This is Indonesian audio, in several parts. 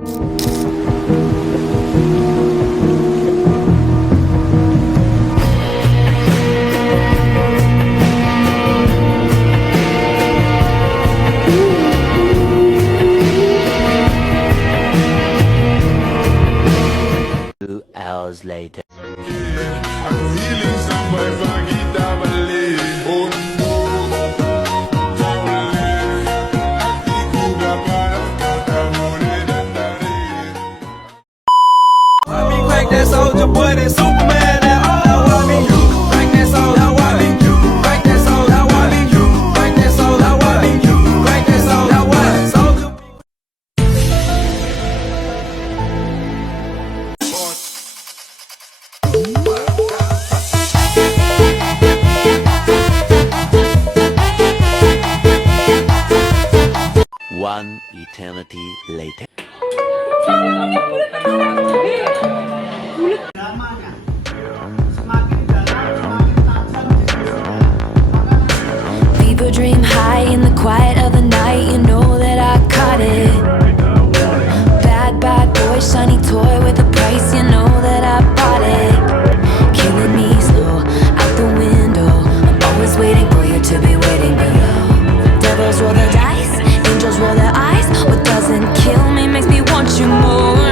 2 hours later. That soldier boy, that Superman, that all I mean, you crack that soul, how I mean, you crack that soul, how I mean, you crack that soul, how I mean, you crack that soul, how I soldier. One eternity later. People dream high in the quiet of the night. You know that I caught it. Bad, bad boy, shiny toy with a price. You know that I bought it. Killing me slow, out the window. I'm always waiting for you to be waiting below. Devils roll the dice, angels roll their eyes. What doesn't kill me makes me want you more.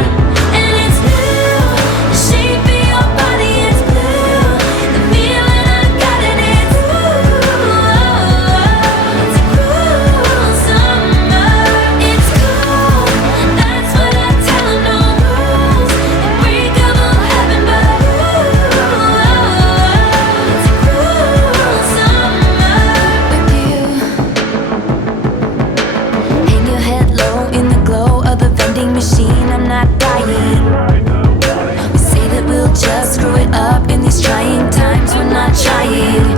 And it's blue, the shape of your body is blue. The feeling I got in it's it's cool summer. It's cool, that's what I tell 'em, no rules. Unbreakable heaven, but it's cool summer with you. Hang your head low in the glow of the vending machine. I'm not dying. We say that we'll just screw it up in these trying times. We're not trying.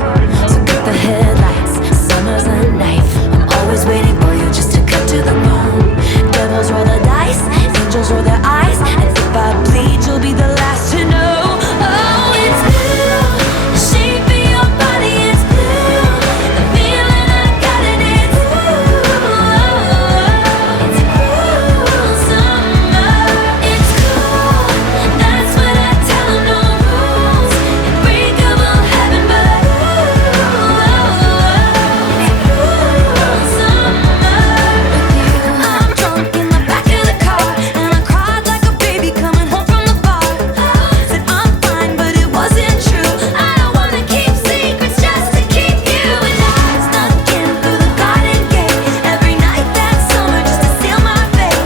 So cut the headlights. Summer's a knife. I'm always waiting for you just to cut to the bone. Devils roll the dice, angels roll their eyes, and if I bleed, you'll be the last to know. Oh, it's blue. The shape of your body is blue. The feeling I got in it's it's cool summer. It's cool, that's what I tell 'em, no rules. Unbreakable heaven, but it's cool summer with you. I'm drunk in the back of the car, and I cried like a baby coming home from the bar. Said I'm fine, but it wasn't true. I don't wanna keep secrets just to keep you. And I snuck in through the garden gate every night that summer just to seal my fate.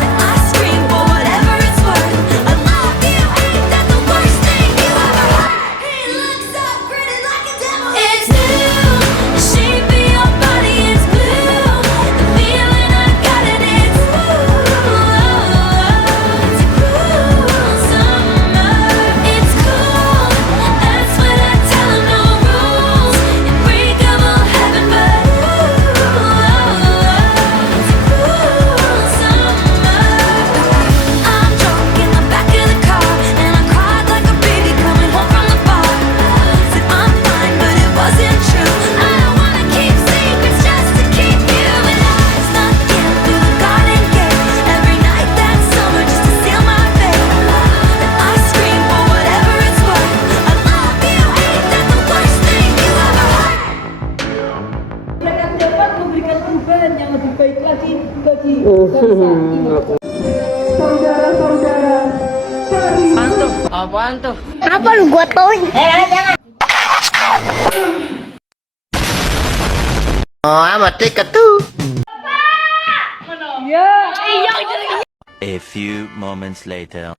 Then I scream for whatever it's worth. I love you, ain't that the worst thing you ever heard? He looks so pretty like a devil. It's blue, the shape of your body is blue. The feeling I got in it's it's cool summer. It's cool, that's what I tell 'em, no rules. Unbreakable heaven, but it's cool summer. I'm drunk in the back of the car, and I cried like a baby coming home from the bar. Said I'm fine, but it wasn't true. I don't wanna keep secrets just to keep you. And I snuck in through the garden gate every night that summer just to seal my fate. Then I scream for whatever it's worth. I love you, ain't that the worst thing you ever heard? Akan dapat memberikan perubahan yang lebih baik lagi bagi bangsa ini. Saudara-saudara, Apaan tuh? Apa lu gua tauin? Jangan. Oh, amat tiket tuh. A few moments later.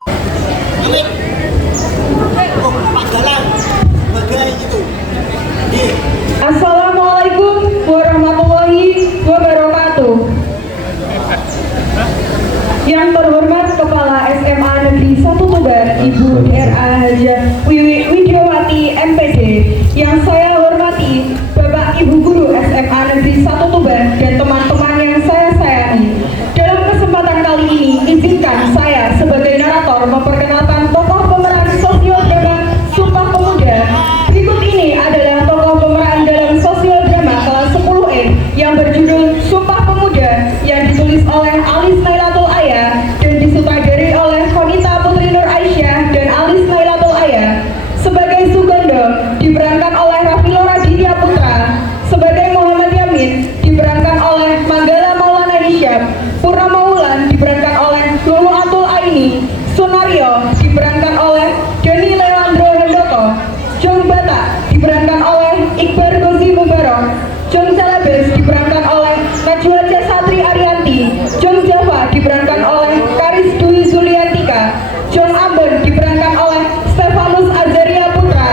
Assalamualaikum warahmatullahi wabarakatuh. Yang terhormat Kepala SMA Negeri 1 Tuban, Ibu DRA Hajah Wiwi Widiawati MPD. Yang saya hormati Bapak Ibu Guru SMA Negeri 1 Tuban dan teman-teman yang saya sayangi. Dalam kesempatan kali ini, izinkan saya sebagai narator memperkenalkan tokoh pemeran sosial drama Sumpah Pemuda. Berikut ini adalah tokoh pemeran dalam sosial drama kelas 10E yang berjudul Sumpah Pemuda yang ditulis oleh Alis Nailatul Aya dan Suprianto diperankan oleh Deni Leandro Handoko. Jong Batak diperankan oleh Iqbar Gozi Mubarok. Jong Celebes diperankan oleh Najwa Jasatri Arianti. Jong Java diperankan oleh Karis Dwi Zuliantika. Jong Ambon diperankan oleh Stefanus Azaria Putra.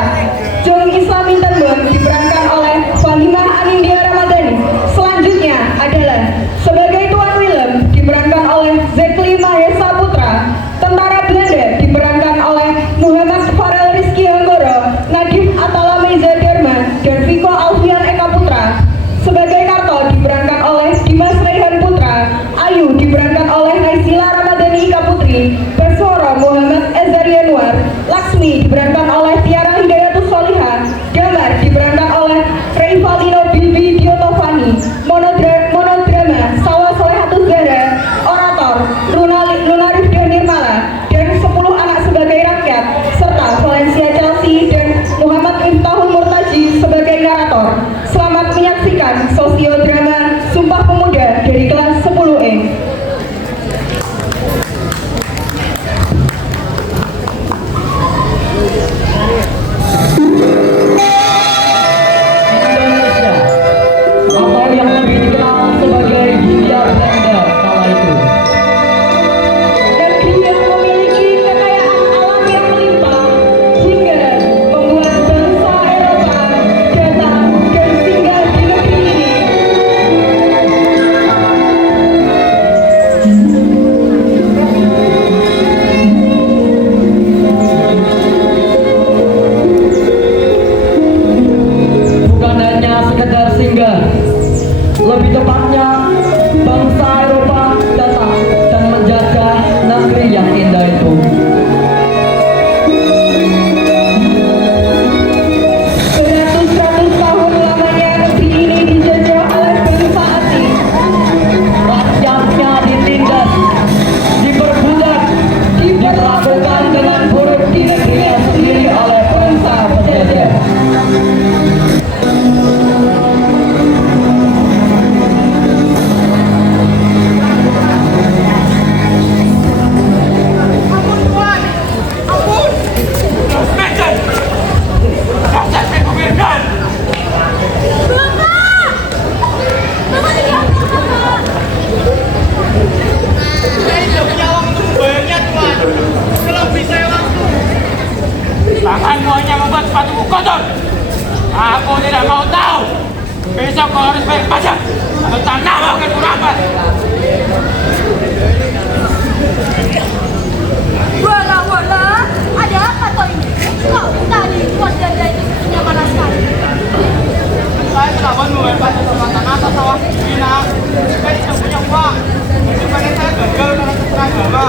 Jong Islamin Tembong diperankan oleh Fahimah Anindya Ramadhani. Selanjutnya adalah sebagai Tuan Willem diperankan oleh Zekli Mahesa Putra. Tentara Belanda diperankan oleh Muhammad Farel Rizky Hanggoro, Nadif Atala Meza Dharma, dan Viko Alfian Eka Putra. Sebagai Karto diperankan oleh Dimas Rehan Putra. Ayu diperankan oleh Naisila Ramadhani Ika Putri. Baswara Muhammad Ezar Yanuar. Laksmi diperankan oleh Tiara Hidayatus Solihah. Damar diperankan oleh Revalino Bibi Diotovani. Monodrama Sawa Solehatus Zahra. Orator Lunarif Nirmala dan 10 anak sebagai rakyat, serta Valencia Chelsea dan Muhammad Miftahul Murtaji sebagai narator. Selamat menyaksikan sosiodrama Sumpah Pemuda dari kelas 10E. Indonesia atau yang lebih dikenal sebagai Hindia Belanda kala itu. Negeri yang memiliki kekayaan alam yang melimpah hingga membuat bangsa Eropa datang dan singgah di negeri ini. Bukan hanya sekedar singgah, lebih tepatnya bangsa Eropa datang dan menjajah negeri yang indah itu. Beratus-ratus tahun lamanya negeri ini dijajah oleh bangsa asing. Rakyatnya ditindas, diperbudak, diperlakukan dengan buruk di negerinya sendiri oleh bangsa penjajah. Tanganmu hanya membuat sepatuku kotor. Aku tidak mau tahu. Besok kau harus bayar pajak atau tanahmu akan kurampas. Wala, ada apa toh ini? Kok tadi buat janda itu nyaman sekali? Saya tidak mau membayar pajak sama tanah atau sawah Cina. Saya tidak punya uang. Makanya saya gagal dalam agama.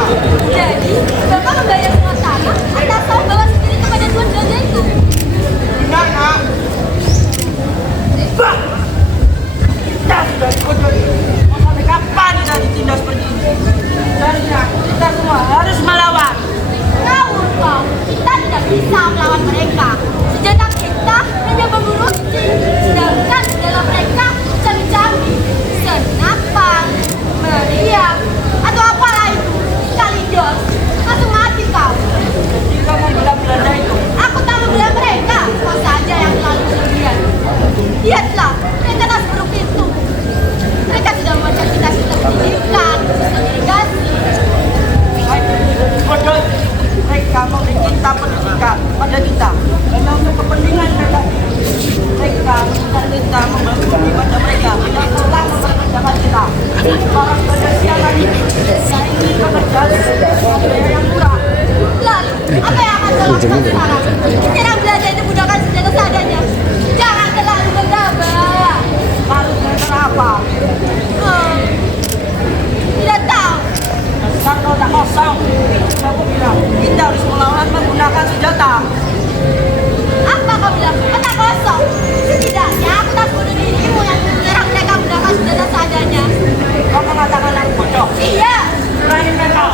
Jadi, Bapak membayar semua tanah atau bawa sendiri kepada tuan janda itu? Benar, nak. Bah! Kita sudah dikotori. Mau sampai kapan kita ditindas seperti ini? Seharusnya kita semua harus melawan. Ngawur kau, kita tidak bisa melawan mereka. Senjata kita hanya membunuh, sedangkan dalam mereka cami-cami, senapan, meriam, atau apalah itu, sekaligus langsung mati kau. Jika membela Belanda itu, Aku tak membela mereka, kau saja yang terlalu berlebihan. Lihatlah, mereka tak seburuk itu. Mereka sudah membuat kita sistem pendidikan, sistem irigasi. bodoh. Mereka memberi kita pendidikan pada kita hanya untuk kepentingan mereka. Mereka meminta kita membantu ibadah mereka tidak pernah memperkerjakan kita. Orang Indonesia tadi saya ingin bekerja yang murah. Lalu, apa yang akan kau lakukan sekarang? Menyerang Belanda itu menggunakan senjata seadanya. Jangan terlalu gegabah. Lalu saya apa? Tidak tahu. Karena udah kosong. Aku bilang kita harus melawan menggunakan senjata. Apa kau bilang? Otak kosong. Setidaknya aku tak bunuh dirimu yang menyerang mereka menggunakan senjata seadanya. Kau mengatakan aku bodoh. Iya. Berani mereka.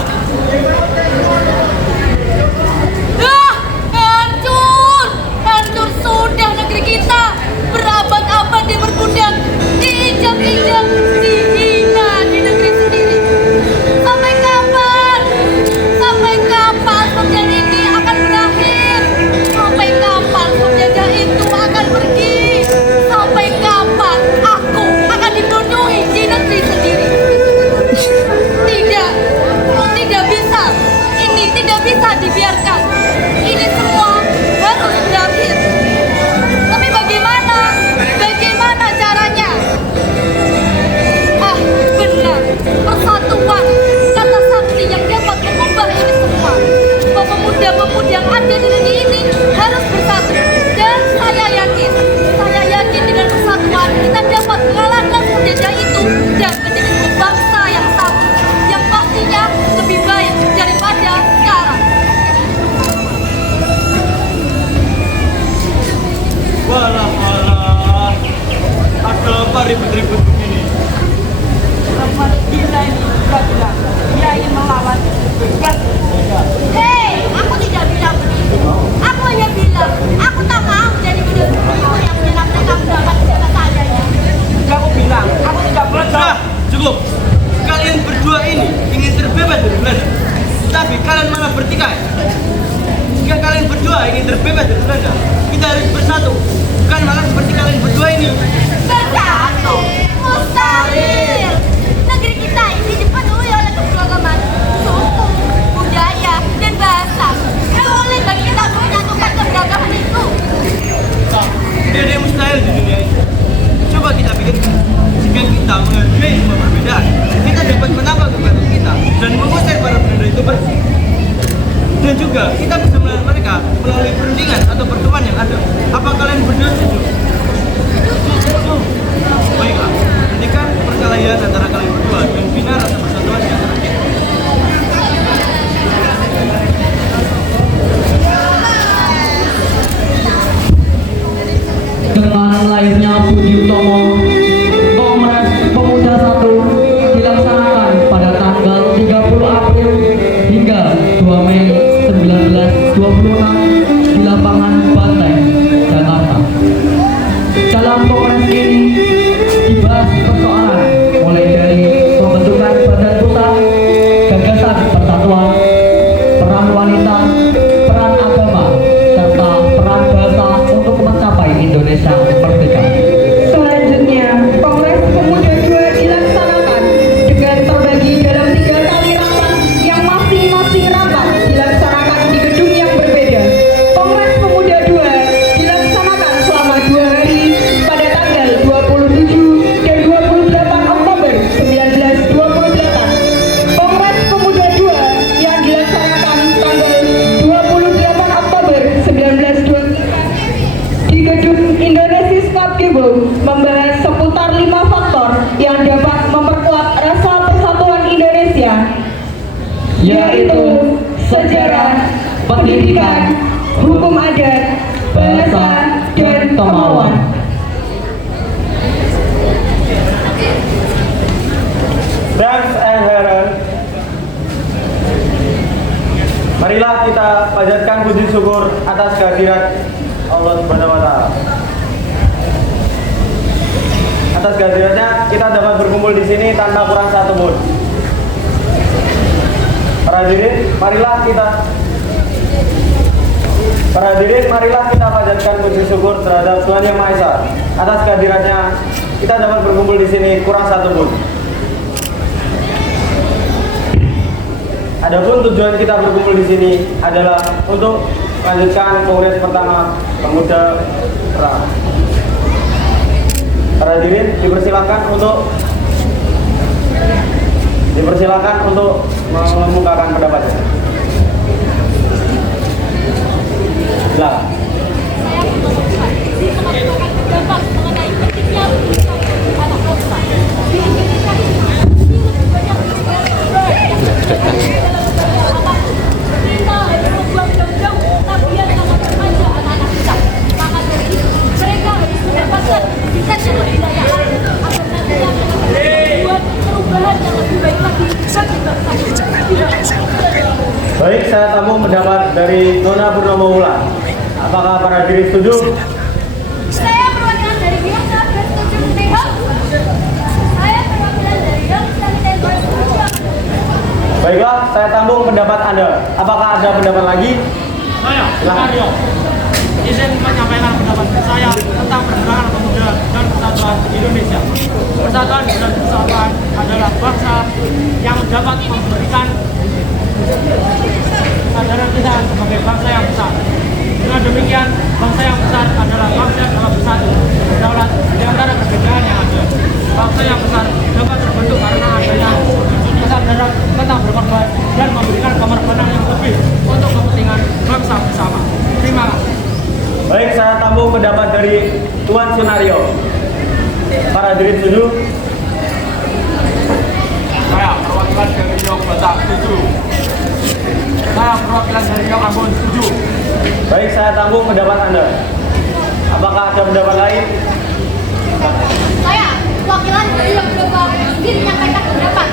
Hancur! Hancur sudah negeri kita. Berabad-abad diperbudak, diinjak-injak, dihina di negeri sendiri. Sampai kapan? Sampai kapan ribut-ribut begini? Perempuan gila ini sudah bilang dia ingin melawan gas. Hei, aku tidak bilang begitu. Aku hanya bilang, aku tak mau jadi budak ibu yang menyenangkan kamu dapat siapa seadanya. Kamu bilang, aku tidak boleh Sudah, cukup. Kalian berdua ini ingin terbebas dari Belanda, tapi kalian malah bertikai. Jika kalian berdua ingin terbebas dari Belanda, kita harus bersatu, bukan malah seperti kalian berdua ini. Bersatu, mustahil. Negeri kita ini dipenuhi oleh keberagaman suku, budaya, dan bahasa. Sulit bagi kita untuk menyatukan keberagaman itu. Tidak ada yang mustahil di dunia ini. Coba kita pikirkan, jika kita menghargai semua perbedaan, kita dapat menambah kekuatan kita dan mengusir para Belanda itu pergi. Dan juga kita bisa melawan mereka melalui perundingan atau pertemuan yang ada. Apa kalian berdua setuju? Setuju. Baiklah, hentikan perkelahian antara kalian berdua dan bina rasa persatuan yang terakhir. Dengan lahirnya Budi Utomo, Kongres Pemuda 1 dilaksanakan pada tanggal 30 April hingga 2 Mei 1926 di lapangan Banteng, Jakarta. Dalam kongres ini dibahas persoalan mulai dari pembentukan badan pusat, gagasan persatuan, peran wanita, peran agama, serta peran bahasa untuk mencapai Indonesia merdeka. Selanjutnya, Kongres Pemuda 2 dilaksanakan dengan terbagi dalam 3 kali rapat yang masing-masing rapat dilaksanakan di gedung yang berbeda. Kongres Pemuda 2 dilaksanakan selama 2 hari pada tanggal 27 dan 28 Oktober 1928. Kongres Pemuda 2 yang dilaksanakan tanggal 28 Oktober 1928 di gedung Indonesia Kapkebo membahas seputar 5 faktor yang dapat memperkuat rasa persatuan Indonesia, yaitu sejarah, pendidikan, hukum adat, bahasa, dan kemauan. Dames and Herren, marilah kita panjatkan puji syukur atas kehadirat Allah Subhanahu wa Ta'ala. Atas kehadirannya kita dapat berkumpul di sini tanpa kurang satu pun. Para hadirin, marilah kita panjatkan puji syukur terhadap Tuhan Yang Maha Esa. Atas kehadirannya kita dapat berkumpul di sini kurang satu pun. Adapun tujuan kita berkumpul di sini adalah untuk melanjutkan kongres pertama Pemuda Perang. Para hadirin dipersilakan untuk mengemukakan pendapatnya. Silakan. Dampak mengenai pentingnya anak bangsa. Di Indonesia ini lebih banyak kita hanya membuang jauh-jauh tabiat yang mempermanja anak-anak kita. Maka dari itu mereka harus mendapatkan pendidikan yang lebih layak agar nantinya membuat perubahan yang lebih baik lagi bagi bangsa ini. Baik, saya tamu pendapat dari Nona Purnomo Wulan. Apakah para hadirin setuju? Saya perwakilan dari pihak Sahabat setuju PH. Saya perwakilan dari Young Sanitary Board setuju. Baiklah, saya tampung pendapat Anda. Apakah ada pendapat lagi? Saya, Silakan. Mario, izin menyampaikan pendapat saya tentang pergerakan pemuda dan persatuan Indonesia. Persatuan dan persatuan adalah bangsa yang dapat memberikan kesadaran kita sebagai bangsa yang besar. Dengan demikian, bangsa yang besar adalah bangsa yang dapat bersatu, berdaulat di antara perbedaan yang ada. Bangsa yang besar dapat terbentuk karena adanya kesadaran tentang berkorban dan memberikan pengorbanan yang lebih untuk kepentingan bangsa bersama. Terima kasih. Baik, saya tampung pendapat dari Tuan Sunario. Para hadirin setuju? Saya perwakilan dari Riau Batak setuju. Saya perwakilan dari Riau Ambon setuju. Baik, saya tampung pendapat Anda. Apakah ada pendapat lain? Saya perwakilan dari yang berapa ingin menyampaikan pendapat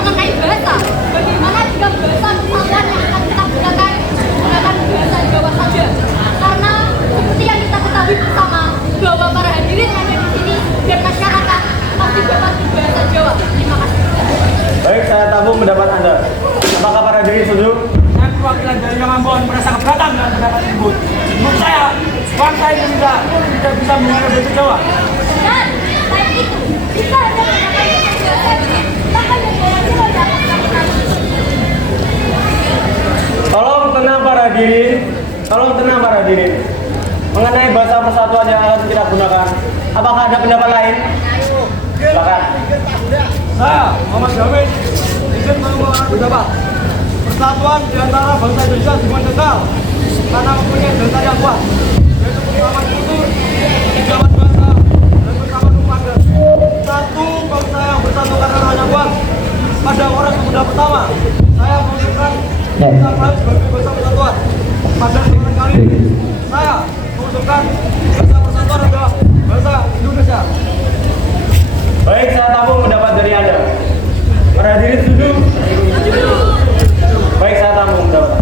mengenai bahasa. Bagaimana jika bahasa persatuan yang akan kita gunakan menggunakan bahasa Jawa saja? Karena seperti yang kita ketahui bersama bahwa para hadirin yang ada di sini dan masyarakat masih dapat berbahasa Jawa. Terima kasih. Baik, saya tampung pendapat Anda. Apakah para hadirin setuju? Saya perwakilan dari yang Ambon merasa keberatan dengan pendapat tersebut. Menurut saya, bangsa Indonesia tidak bisa menggunakan bahasa Jawa. Dan selain itu, bisa ada pendapat yang bahasa bahkan negara Jawa dapat melakukan. Tolong tenang para hadirin. Tolong tenang para hadirin. Mengenai bahasa persatuan yang akan kita gunakan, apakah ada pendapat lain? Silakan. Saya, Muhammad Dawid, izin mengemukakan pendapat. Persatuan di antara bangsa Indonesia dimana gagal karena mempunyai dasar yang kuat, yaitu pertama kultur, kejaman bahasa, dan pertama upadan. Satu bangsa yang bersatu karena hanya kuat. Pada orang pemuda pertama, saya mengusulkan kita harus sebagai bahasa persatuan. Pada kesempatan kali ini, saya mengusulkan bahasa persatuan adalah bahasa Indonesia. Baik, saya tampung pendapat dari Anda. Para hadirin setuju? Baik, saya tampung pendapat.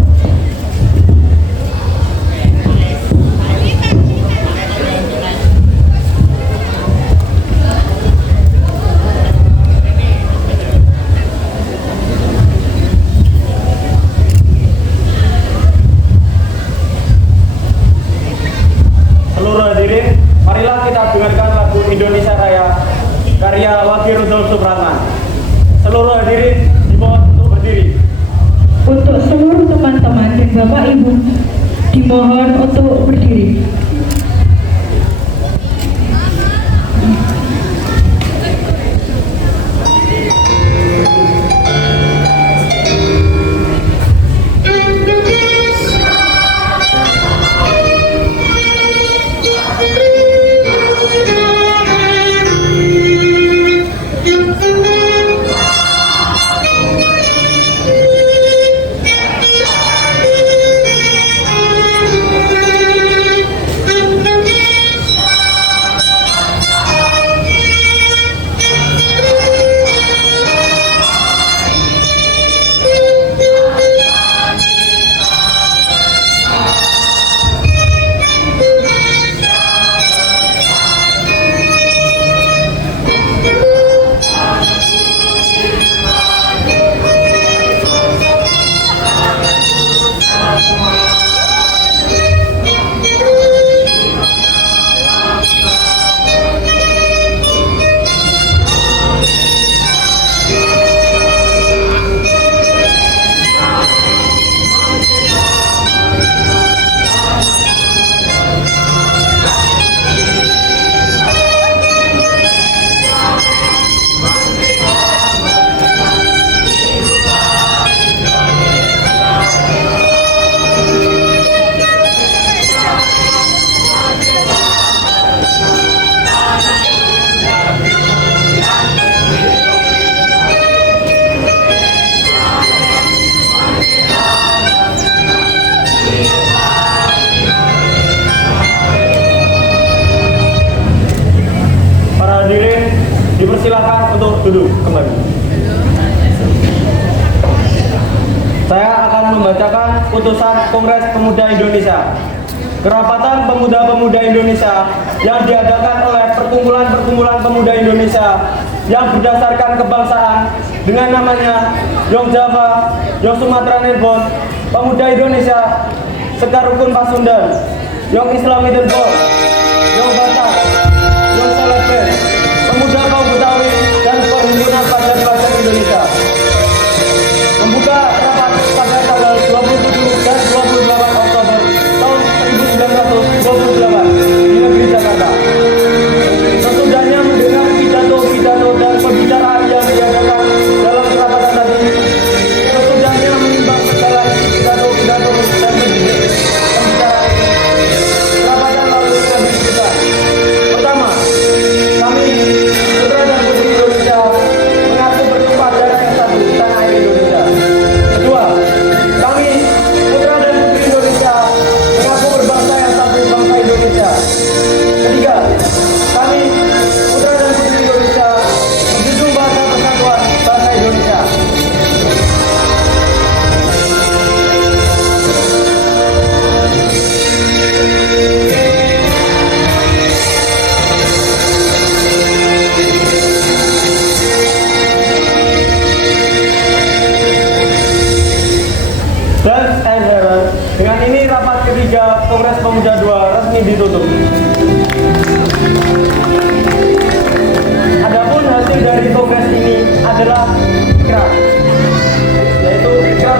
Seluruh hadirin, marilah kita dengarkan lagu Indonesia Raya karya Wage Rudolf Supratman. Seluruh hadirin dimohon untuk berdiri. Untuk seluruh teman-teman dan Bapak Ibu dimohon untuk berdiri. Dipersilakan untuk duduk kembali. Saya akan membacakan putusan Kongres Pemuda Indonesia. Kerapatan Pemuda-Pemuda Indonesia yang diadakan oleh Perkumpulan-Perkumpulan Pemuda Indonesia yang berdasarkan kebangsaan dengan namanya Yong Java, Yong Sumatera Nirbon, Pemuda Indonesia, Sekar Rukun Pasundan, Yong Islami Nirbon, Yong Batak, Yong Solebe, Pemuda Kaum Betawi dan Perhimpunan Pelajar-Pelajar Indonesia membuka rapat pada tanggal 27 dan 28 Oktober tahun 1928 di negeri Jakarta. Sesudahnya mendengar pidato-pidato dan pembicaraan yang diadakan dalam kerapatan tadi, sesudahnya menimbang segala pidato-pidato dan pembicaraan, kerapatan lalu Elizabeth. Dengan ini rapat ketiga Kongres Pemuda II resmi ditutup. Adapun hasil dari kongres ini adalah ikrar, yaitu ikrar